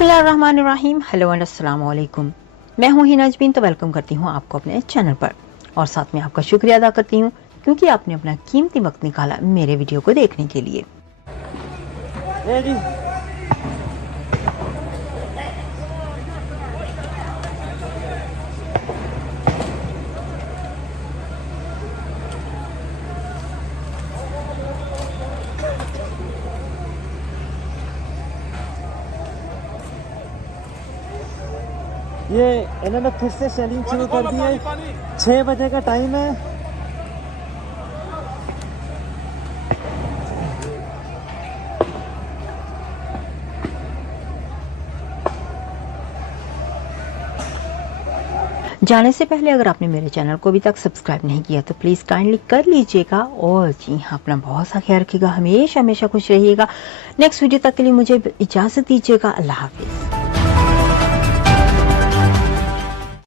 बिस्मिल्लाहिर्रहमानिर्रहीम। Hello and अस्सलाम वालेकुम। मैं हूँ हिना अजमीन, तो वेलकम करती हूँ आपको अपने चैनल पर और साथ में आपका शुक्रिया अदा करती हूँ क्योंकि आपने अपना कीमती वक्त निकाला मेरे वीडियो को देखने के लिए। ये इन्होंने फिर से सेलिंग शुरू कर दी है। 6 बजे का टाइम है। जाने से पहले अगर आपने मेरे चैनल को अभी तक सब्सक्राइब नहीं किया तो प्लीज़ काइंडली कर लीजिएगा और जी हाँ, अपना बहुत सा ख्याल रखिएगा, हमेशा हमेशा खुश रहिएगा। नेक्स्ट वीडियो तक के लिए मुझे इजाज़त दीजिएगा। अल्लाह हाफिज़।